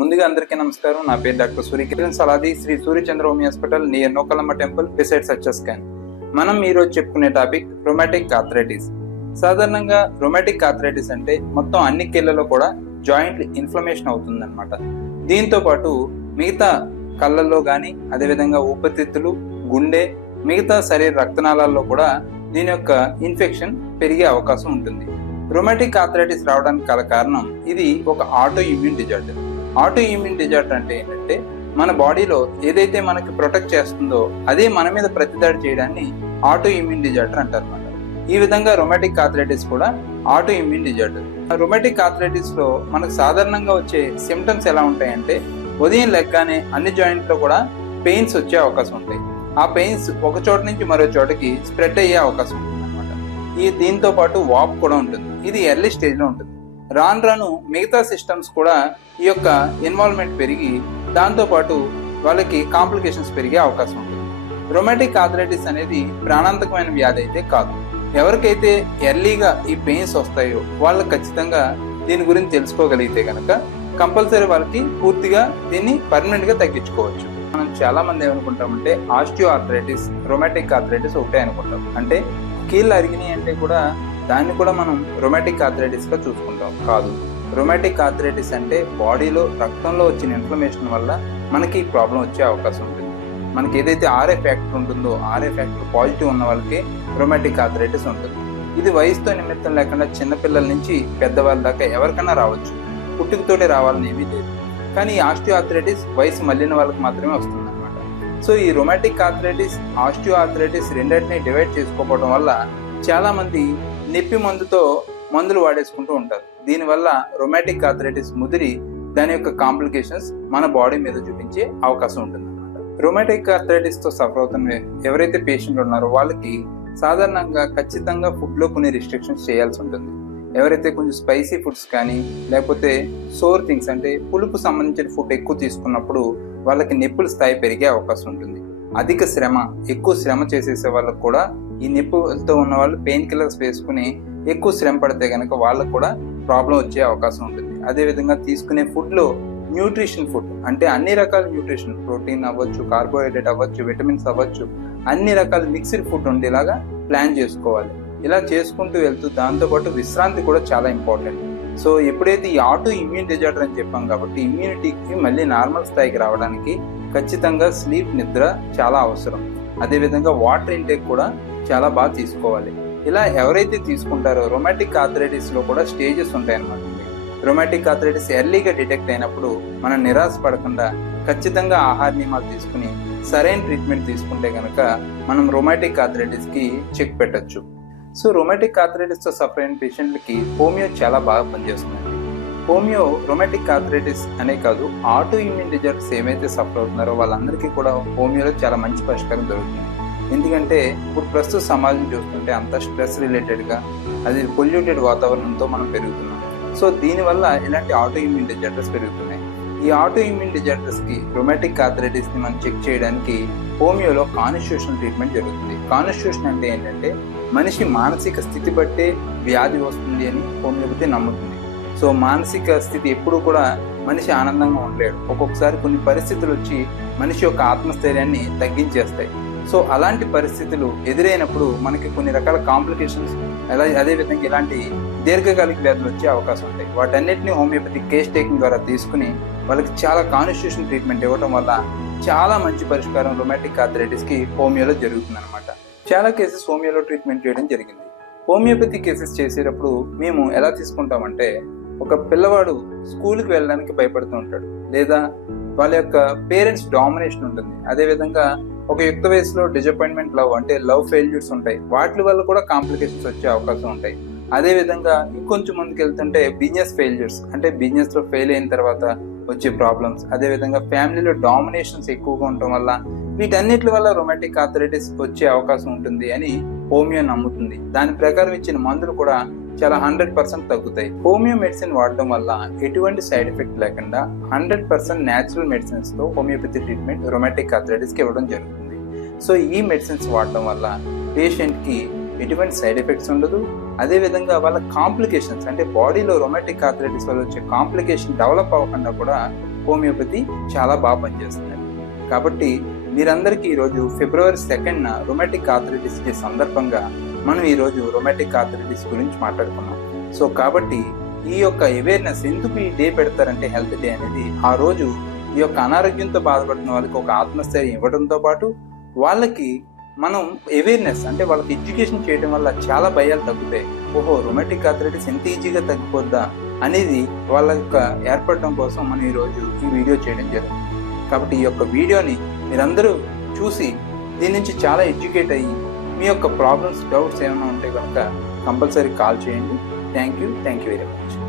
ముందుగా అందరికీ నమస్కారం. నా పేరు doctor Surya Kiran Saladi. Shri Suryachandra homeo hospital near Nookalamma temple beside సచ్చర్ scan. మనం ఈరోజు రోజు చెప్పుకునే టాపిక్ రొమాటిక్ ఆథరైటిస్ సాధారణంగా రొమాటిక్ ఆథరైటిస్ అంటే మొత్తం అన్ని కీళ్ళలో కూడా జాయింట్ ఇన్ఫ్లమేషన్ అవుతుందన్నమాట. దీంతో పాటు మిగతా కళ్ళల్లో కానీ అదేవిధంగా ఊపిరితిత్తులు గుండె మిగతా శరీర రక్తనాళాల్లో కూడా దీని యొక్క ఇన్ఫెక్షన్ పెరిగే అవకాశం ఉంటుంది. రొమాటిక్ ఆథరైటిస్ రావడానికి గల కారణం ఇది ఒక auto immune disorder. Auto immune disorder అంటే ఏంటంటే మన బాడీలో ఏదైతే మనకి ప్రొటెక్ట్ చేస్తుందో అదే మన మీద ప్రతిదాడి చేయడాన్ని ఆటో ఇమ్యూన్ డిజార్డర్ అంటారన్నమాట ఈ విధంగా రొమాటిక్ ఆథరైటిస్ కూడా ఆటో ఇమ్యూన్ డిజార్డర్ రొమాటిక్ ఆథరైటిస్లో మనకు సాధారణంగా వచ్చే సిమ్టమ్స్ ఎలా ఉంటాయంటే ఉదయం లెగ్గానే అన్ని జాయింట్లో కూడా పెయిన్స్ వచ్చే అవకాశం ఉంటాయి. ఆ పెయిన్స్ ఒక చోట నుంచి మరో చోటకి స్ప్రెడ్ అయ్యే అవకాశం ఉంటుంది అనమాట ఈ దీంతో పాటు వాప్ కూడా ఉంటుంది. ఇది ఎర్లీ స్టేజ్లో ఉంటుంది. రాను రాను మిగతా సిస్టమ్స్ కూడా ఈ యొక్క ఇన్వాల్వ్మెంట్ పెరిగి దాంతో పాటు వాళ్ళకి కాంప్లికేషన్స్ పెరిగే అవకాశం ఉంటుంది రొమాటిక్ ఆథరైటిస్ అనేది ప్రాణాంతకమైన వ్యాధి అయితే కాదు. ఎవరికైతే ఎర్లీగా ఈ పెయిన్స్ వస్తాయో వాళ్ళు ఖచ్చితంగా దీని గురించి తెలుసుకోగలిగితే కనుక కంపల్సరీ వాళ్ళకి పూర్తిగా దీన్ని పర్మనెంట్గా తగ్గించుకోవచ్చు. మనం చాలా మంది ఏమనుకుంటామంటే ఆస్టియో ఆర్థరైటిస్ రొమాటిక్ ఆర్థరైటిస్ ఒకటే అనుకుంటాం. అంటే కీళ్ళు అరిగినాయి అంటే కూడా దాన్ని కూడా మనం రొమాటిక్ ఆర్థరైటిస్గా చూసుకుంటాం. కాదు రొమాటిక్ ఆర్థరైటిస్ అంటే బాడీలో రక్తంలో వచ్చిన ఇన్ఫ్లమేషన్ వల్ల మనకి ప్రాబ్లం వచ్చే అవకాశం ఉంటుంది. మనకి ఏదైతే ఆర్ఏ ఫ్యాక్టర్ ఉంటుందో ఆర్ఏ ఫ్యాక్టర్ పాజిటివ్ ఉన్న వాళ్ళకి రొమాటిక్ ఆర్థరైటిస్ ఉంటుంది. ఇది వయసుతో నిమిత్తం లేకుండా చిన్నపిల్లల నుంచి పెద్దవాళ్ళ దాకా ఎవరికైనా రావచ్చు. పుట్టుకతోటే రావాలని ఏమీ లేదు. కానీ ఈ ఆస్టియో ఆర్థరైటిస్ వయసు మళ్ళిన వాళ్ళకి మాత్రమే వస్తుంది అనమాట సో ఈ రొమాటిక్ ఆర్థరైటిస్ ఆస్టియో ఆర్థరైటిస్ రెండింటిని డివైడ్ చేసుకోవడం వల్ల చాలామంది నొప్పి మందుతో మందులు వాడేసుకుంటూ ఉంటారు. దీనివల్ల రొమాటిక్ ఆర్థరైటిస్ ముదిరి దాని యొక్క కాంప్లికేషన్స్ మన బాడీ మీద చూపించే అవకాశం ఉంటుంది రొమాటిక్ ఆర్థరైటిస్తో సఫర్ అవుతున్న ఎవరైతే పేషెంట్లు ఉన్నారో వాళ్ళకి సాధారణంగా ఖచ్చితంగా ఫుడ్లో కొన్ని రిస్ట్రిక్షన్స్ చేయాల్సి ఉంటుంది. ఎవరైతే కొంచెం స్పైసీ ఫుడ్స్ కానీ లేకపోతే సోర్ థింగ్స్ అంటే పులుపు సంబంధించిన ఫుడ్ ఎక్కువ తీసుకున్నప్పుడు వాళ్ళకి నొప్పుల స్థాయి పెరిగే అవకాశం ఉంటుంది. అధిక శ్రమ ఎక్కువ శ్రమ చేసేసే వాళ్ళకు కూడా ఈ నొప్పులతో ఉన్న వాళ్ళు పెయిన్ కిల్లర్స్ వేసుకుని ఎక్కువ శ్రమ పడితే కనుక వాళ్ళకు కూడా ప్రాబ్లం వచ్చే అవకాశం ఉంటుంది. అదేవిధంగా తీసుకునే ఫుడ్లో న్యూట్రిషన్ ఫుడ్ అంటే అన్ని రకాల న్యూట్రిషన్ ప్రోటీన్ అవ్వచ్చు కార్బోహైడ్రేట్ అవ్వచ్చు విటమిన్స్ అవ్వచ్చు అన్ని రకాల మిక్స్డ్ ఫుడ్ ఉండేలాగా ప్లాన్ చేసుకోవాలి. ఇలా చేసుకుంటూ వెళ్తూ దాంతోపాటు విశ్రాంతి కూడా చాలా ఇంపార్టెంట్. సో ఎప్పుడైతే ఈ ఆటో ఇమ్యూన్ డిజార్డర్ అని చెప్పాం కాబట్టి ఇమ్యూనిటీకి మళ్ళీ నార్మల్ స్థాయికి రావడానికి ఖచ్చితంగా స్లీప్ నిద్ర చాలా అవసరం. అదేవిధంగా వాటర్ ఇంటేక్ కూడా చాలా బాగా తీసుకోవాలి. ఇలా ఎవరైతే తీసుకుంటారో రొమాటిక్ ఆథరైటిస్లో కూడా స్టేజెస్ ఉంటాయన్నమాట. రొమాటిక్ ఆథరైటిస్ ఎర్లీగా డిటెక్ట్ అయినప్పుడు మనం నిరాశ పడకుండా ఖచ్చితంగా ఆహార నియమాలు తీసుకుని సరైన ట్రీట్మెంట్ తీసుకుంటే కనుక మనం రొమాటిక్ ఆథరైటిస్కి చెక్ పెట్టచ్చు. సో రొమాటిక్ ఆథరైటిస్తో సఫర్ అయిన పేషెంట్లకి హోమియో చాలా బాగా పనిచేస్తుంది. హోమియో రొమాటిక్ ఆథరైటిస్ అనే కాదు ఆటో ఇమ్యూన్ డిజార్డర్స్ ఏమైతే సఫర్ అవుతున్నారో వాళ్ళందరికీ కూడా హోమియోలో చాలా మంచి పరిష్కారం దొరుకుతుంది. ఎందుకంటే ఇప్పుడు ప్రస్తుత సమాజం చూస్తుంటే అంత స్ట్రెస్ రిలేటెడ్గా అది పొల్యూటెడ్ వాతావరణంతో మనం పెరుగుతున్నాం. సో దీనివల్ల ఇలాంటి ఆటో ఇమ్యూన్ డిజార్డర్స్ పెరుగుతున్నాయి? ఈ ఆటో ఇమ్యూన్ డిజార్డర్స్కి రొమాటిక్ ఆథరైటిస్ని మనం చెక్ చేయడానికి హోమియోలో కాన్స్టిట్యూషన్ ట్రీట్మెంట్ జరుగుతుంది. కాన్స్టిట్యూషన్ అంటే ఏంటంటే మనిషి మానసిక స్థితి బట్టే వ్యాధి వస్తుంది అని హోమియోపతి నమ్ముతుంది. సో మానసిక స్థితి ఎప్పుడు కూడా మనిషి ఆనందంగా ఉండలేడు. ఒక్కొక్కసారి కొన్ని పరిస్థితులు వచ్చి మనిషి యొక్క ఆత్మస్థైర్యాన్ని తగ్గించేస్తాయి. సో అలాంటి పరిస్థితులు ఎదురైనప్పుడు మనకి కొన్ని రకాల కాంప్లికేషన్స్ అలా అదేవిధంగా ఇలాంటి దీర్ఘకాలిక వ్యాధులు వచ్చే అవకాశం ఉంటాయి. వాటన్నిటిని హోమియోపతి కేస్ టేకింగ్ ద్వారా తీసుకుని వాళ్ళకి చాలా కాన్స్టిట్యూషన్ ట్రీట్మెంట్ ఇవ్వడం వల్ల చాలా మంచి పరిష్కారం రొమాటిక్ ఆథరైటిస్కి హోమియోలో జరుగుతుంది అనమాట చాలా కేసెస్ హోమియోలో ట్రీట్మెంట్ చేయడం జరిగింది. హోమియోపతి కేసెస్ చేసేటప్పుడు మేము ఎలా తీసుకుంటామంటే ఒక పిల్లవాడు స్కూల్కి వెళ్ళడానికి భయపడుతూ ఉంటాడు. లేదా వాళ్ళ యొక్క పేరెంట్స్ డామినేషన్ ఉంటుంది. అదేవిధంగా ఒక యుక్త వయసులో డిసప్పాయింట్మెంట్ లవ్ అంటే లవ్ ఫెయిల్యూర్స్ ఉంటాయి. వాటి వల్ల కూడా కాంప్లికేషన్స్ వచ్చే అవకాశం ఉంటాయి. అదేవిధంగా ఇంకొంచెం ముందుకు వెళ్తుంటే బిజినెస్ ఫెయిల్యూర్స్ అంటే బిజినెస్లో ఫెయిల్ అయిన తర్వాత వచ్చే ప్రాబ్లమ్స్. అదే విధంగా ఫ్యామిలీలో డామినేషన్స్ ఎక్కువగా ఉండటం వల్ల వీటన్నిటి వల్ల రొమాంటిక్ ఆథరైటిస్ వచ్చే అవకాశం ఉంటుంది అని హోమియో నమ్ముతుంది. దాని ప్రకారం ఇచ్చిన మందులు కూడా చాలా హండ్రెడ్ పర్సెంట్ తగ్గుతాయి. హోమియో మెడిసిన్ వాడటం వల్ల ఎటువంటి సైడ్ ఎఫెక్ట్ లేకుండా హండ్రెడ్ పర్సెంట్ న్యాచురల్ మెడిసిన్స్తో హోమియోపతి ట్రీట్మెంట్ రొమాటిక్ ఆథరైటిస్కి ఇవ్వడం జరుగుతుంది. సో ఈ మెడిసిన్స్ వాడటం వల్ల పేషెంట్కి ఎటువంటి సైడ్ ఎఫెక్ట్స్ ఉండదు. అదేవిధంగా వాళ్ళ కాంప్లికేషన్స్ అంటే బాడీలో రొమాటిక్ ఆథరైటిస్ వల్ల వచ్చే కాంప్లికేషన్ డెవలప్ అవ్వకుండా కూడా హోమియోపతి చాలా బాగా పనిచేస్తుంది. కాబట్టి మీరందరికీ ఈరోజు ఫిబ్రవరి సెకండ్న రొమాటిక్ ఆథరైటిస్ డే సందర్భంగా మనం ఈరోజు రొమాటిక్ ఆథరైటిస్ గురించి మాట్లాడుకున్నాం. సో కాబట్టి ఈ యొక్క అవేర్నెస్ ఎందుకు ఈ డే పెడతారంటే హెల్త్ డే అనేది ఆ రోజు ఈ యొక్క అనారోగ్యంతో బాధపడుతున్న వాళ్ళకి ఒక ఆత్మస్థైర్యం ఇవ్వడంతో పాటు వాళ్ళకి మనం అవేర్నెస్ అంటే వాళ్ళకి ఎడ్యుకేషన్ చేయడం వల్ల చాలా భయాలు తగ్గుతాయి. ఓహో రొమాటిక్ ఆథరైటిస్ ఎంత ఈజీగా తగ్గిపోద్దా అనేది వాళ్ళ యొక్క ఏర్పడడం కోసం మనం ఈరోజు ఈ వీడియో చేయడం జరిగింది. కాబట్టి ఈ యొక్క వీడియోని మీరందరూ చూసి దీని నుంచి చాలా ఎడ్యుకేట్ అయ్యి మీ యొక్క ప్రాబ్లమ్స్ డౌట్స్ ఏమైనా ఉంటే కనుక కంపల్సరీ కాల్ చేయండి. Thank you thank you very much